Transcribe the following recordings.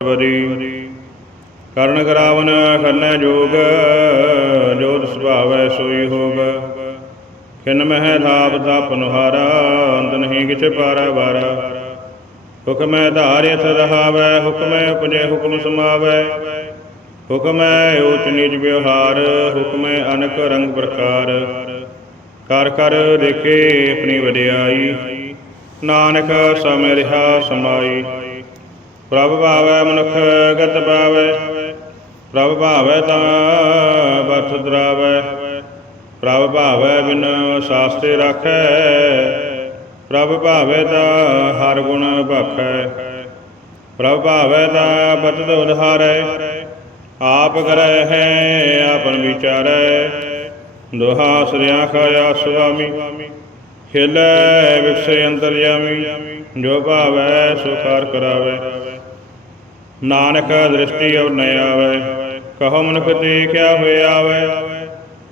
ਬਰੀ ਕਰਨ ਕਰਾਵਨ ਖੰਨ ਜੋਗ, ਜੋਤ ਸੁਭਾਵੈ ਸੋਈ ਹੋਗ। ਖਿਨ ਮਹਿ ਥਾਪ ਥਾਪ ਨੁਹਾਰਾ, ਅੰਤ ਨਹੀਂ ਕਿਛ ਪਾਰਾ ਵਾਰਾ। ਹੁਕਮੈ ਧਾਰਿ ਰਹਾਵੈ ਹੁਕਮੈ ਉਪਜੈ ਹੁਕਮ ਸਮਾਵੈ। ਹੁਕਮੈ ਊਚ ਨੀਚ ਵਿਵਹਾਰ ਹੁਕਮੈ ਅਨਕ ਰੰਗ ਪ੍ਰਕਾਰ। ਕਰ ਕਰ ਦੇਖੇ ਆਪਣੀ ਵਡਿਆਈ, ਨਾਨਕ ਸਮਿ ਰਿਹਾ ਸਮਾਈ। ਪ੍ਰਭ ਭਾਵੈ ਮਨੁਖ ਗਤ ਪਾਵੈ, ਪ੍ਰਭ ਭਾਵੈ ਤਾਂ ਬਰਥ ਦਰਾਵੈ, ਪ੍ਰਭ ਭਾਵੈ ਬਿਨ ਸਾਸਤੇ ਰਾਖੈ, ਪ੍ਰਭ ਭਾਵੈ ਤਾਂ ਹਰ ਗੁਣ ਭਾਖੈ, ਪ੍ਰਭ ਭਾਵੈ ਤਾਂ ਬਤਿ ਉਧਾਰੈ, ਆਪ ਕਰੈ ਹੈ ਆਪਨ ਵਿਚਾਰੈ, ਦੋਹਾ ਸਰਿਆ ਖਾਇਆ ਸੁਆਮੀ, ਖੇਲੇ ਵਿਖਸੇ ਅੰਤਰਯਾਮੀ ਜੋ ਭਾਵੈ ਸੁਖਾਰ ਕਾਰ ਕਰਾਵੈ। ਨਾਨਕ ਦ੍ਰਿਸ਼ਟੀ ਅਵ ਨ ਆਵੈ, ਕਹੋ ਮਨੁਖ ਦੇਖਿਆ ਹੋਇਆ ਆਵੈ?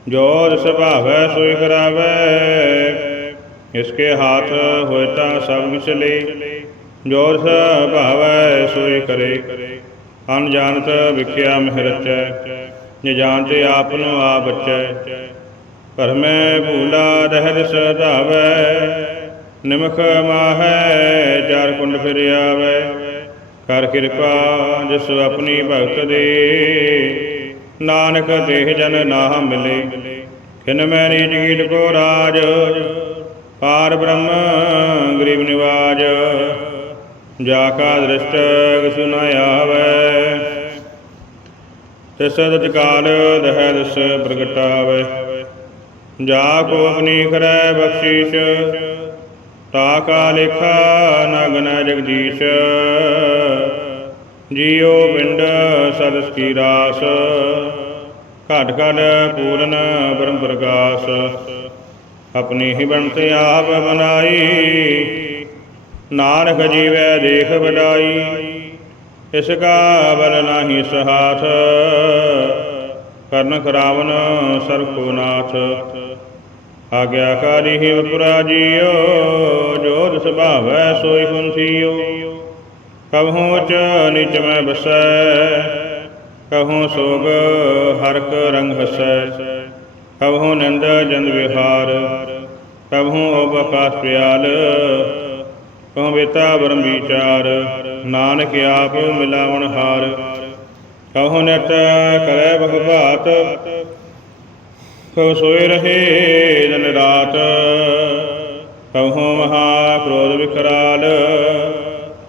ਜੋ ਜਿਸ ਭਾਵੈ ਸੋਈ ਕਰਾਵੈ ਇਸਕੇ ਹਾਥ ਹੋਇ ਤਾਂ ਸਭ ਕਿਛ ਲਈ ਜੋ ਜਿਸ ਭਾਵੈ ਸੋਈ ਕਰੇ ਅਨਜਾਣਤ ਵਿਖਿਆ ਮਹਿ ਰਚੈ ਜੇ ਜਾਣਤੇ ਆਪ ਨੂੰ ਆ ਬਚੈ। ਭਰਮੈ ਭੂਲਾ ਰਹਿ ਸਦਾਵੈ ਨਿਮਖ ਮਾਹੈ, ਚਾਰ ਕੁੰਡ ਫਿਰ ਆਵੈ। ਕਰ ਕਿਰਪਾ ਜਿਸ ਆਪਣੀ ਭਗਤ ਦੇ। ਨਾਨਕ ਦੇਹ ਜਨ ਨਾਹ ਮਿਲੇ। ਖਿਨ ਮੈਂ ਨੀਚ ਗੀਤ ਕੋ ਰਾਜ। ਪਾਰ ਬ੍ਰਹਮ ਗਰੀਬ ਨਿਵਾਜ। ਜਾ ਕਾ ਦ੍ਰਿਸ਼ਟ ਕਿਸੁ ਨ ਤਿਸ ਦਤ ਦਹਿ ਦਸ ਪ੍ਰਗਟਾਵੈ। ਜਾ ਕੋ ਆਪਣੀ ਕਰੈ ਬਖਸ਼ੀਸ਼। ਤਾ ਕਾ ਲੇਖਾ ਨਗਨ ਜਗਦੀਸ਼। ਜੀਉ ਪਿੰਡ ਸਦਸ ਕੀ ਰਾਸ। ਘਟ ਘਟ ਪੂਰਨ ਬ੍ਰਹਮ ਪ੍ਰਕਾਸ਼ ਆਪਣੀ ਹੀ ਬਣਤੇ ਆਪ ਬਨਾਈ ਨਾਨਕ ਜੀਵੈ ਦੇਖ ਬਡਾਈ ਇਸ ਕਾ ਬਲ ਨਾਹੀ ਸਹਾਥ ਕਰਨ ਕਰਾਵਨ ਸਰਖੋ ਨਾਥ। ਆਗਿਆਕਾਰੀ ਹੀ ਵਪੁਰਾ ਜੀਓ ਜੋ ਦਿਸ ਭਾਵੈ ਸੋਈ ਹੁੰਸੀਓ ਕਬਹੂ ਚ ਨਿਚ ਮੈਂ ਬਸੈ ਕਹੂੰ ਸੋਗ ਹਰਕ ਰੰਗ ਹਸੈ ਕਬਹੂ ਨੰਦ ਜਨ ਵਿਹਾਰ ਕਬਹੂ ਓਬ ਆਕਾਸ ਪਿਆਲ, ਕਹੂੰ ਬੇਤਾ ਬਰਮ ਵਿਚਾਰ, ਨਾਨਕ ਆਪ ਮਿਲਾਵਣ ਹਾਰ ਕਹੋ ਨਟ ਕਰੈ ਭਗਵਾਤ ਕਉ ਸੋਏ ਰਹੇ ਦਿਨ ਰਾਤ ਕਹੋ ਮਹਾ ਕ੍ਰੋਧ ਵਿਕਰਾਲ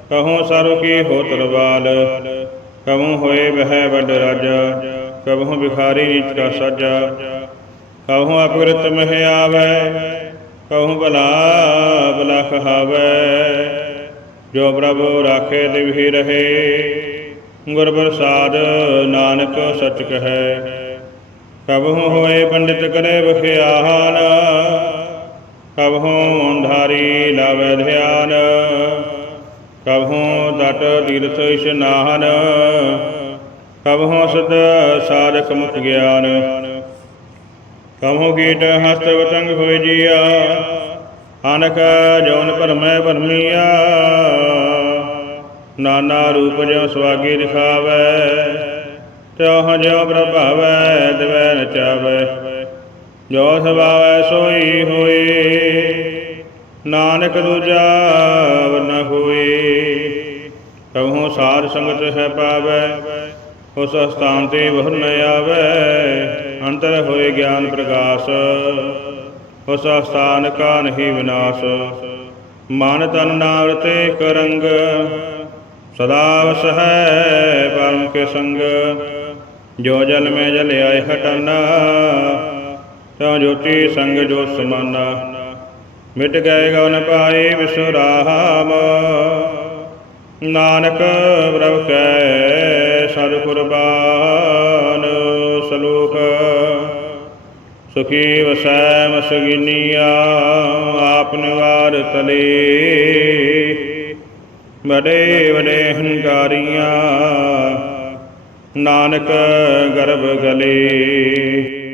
ਕਹੋ ਸਰਵ ਕੀ ਹੋ ਤਰਵਾਲ ਕਹੋ ਹੋਏ ਬਹਿ ਵੱਡ ਰਾਜਾ ਕਹੋ ਬਿਖਾਰੀ ਨੀਚ ਕਾ ਸਾਜਾ ਕਹੋ ਅਪਗ੍ਰਿਤ ਮਹਿ ਆਵੈ ਕਹੋ ਭਲਾ ਭਲਾ ਕਹਾਵੈ, ਜੋ ਪ੍ਰਭੂ ਰਾਖੇ ਦਿਵਹੀ ਰਹੇ, ਗੁਰ ਪ੍ਰਸਾਦ ਨਾਨਕ ਸਚ ਕਹੈ। ਕਬਹੁ ਹੋਏ ਪੰਡਿਤ ਕਰੇ ਬਖਿਆਨ, ਕਬਹੁ ਅੰਧਾਰੀ ਲਾਵੇ ਧਿਆਨ, ਕਬਹੁ ਤਟ ਤੀਰਥ ਇਸ਼ਨਾਨ, ਕਬਹੁ ਸਦ ਸਾਧਕ ਮੁਖ ਗਿਆਨ, ਕਬਹੁ ਕੀਟ ਹਸਤ ਵਤੰਗ ਹੋਏ ਜੀਆ ਅਨਕ ਜੋਨ ਭਰਮੈ ਭਰਮੀਆ, ਨਾਨਾ ਰੂਪ ਜੋ ਸਵਾਗੀ ਦਿਖਾਵੈ ਤਿਉ ਜਿਉ ਪ੍ਰਭਾਵੈ ਦਿਵੈ ਨਚਾਵੈ ਜੋ ਸਭਾਵੈ, ਸੋਈ ਹੋਏ। ਨਾਨਕ ਦੂਜਾ ਵਰਨਾ ਹੋਏ। ਕਹੂੰ ਸਾਧ ਸੰਗਤ ਹੈ ਪਾਵੈ, ਉਸ ਸਥਾਨ ਤੇ ਬਹੁ ਨ ਆਵੈ। ਅੰਤਰ ਹੋਏ ਗਿਆਨ ਪ੍ਰਕਾਸ਼, ਉਸ ਸਥਾਨ ਕਾ ਨਹੀਂ ਵਿਨਾਸ਼। ਮਨ ਤਨ ਨਾਮ ਰਤੇ ਕਰੰਗ, ਸਦਾ ਵਸ ਹੈ ਪਰਮ ਕੇ ਸੰਗ। ਜੋ ਜਲ ਮੈਂ ਜਲ ਆਏ ਹਟਨਾ ਤਉ ਜੋਤੀ ਸੰਗ ਜੋ ਸਮਾਨਾ। ਮਿਟ ਗਏ ਗਉਨ ਪਾਏ ਵਿਸੁਰਾਮ ਨਾਨਕ ਪ੍ਰਭ ਕੈ ਸਦ ਕੁਰਬਾਨ ਸਲੋਕ। ਸੁਖੀ ਵਸੈ ਮਸਗਿਨੀਆ ਆਪ ਨਿਵਾਰ ਤਲੇ। ਬੜੇ ਬੜੇ ਹੰਕਾਰੀਆਂ ਨਾਨਕ ਗਰਭ ਗਲੇ।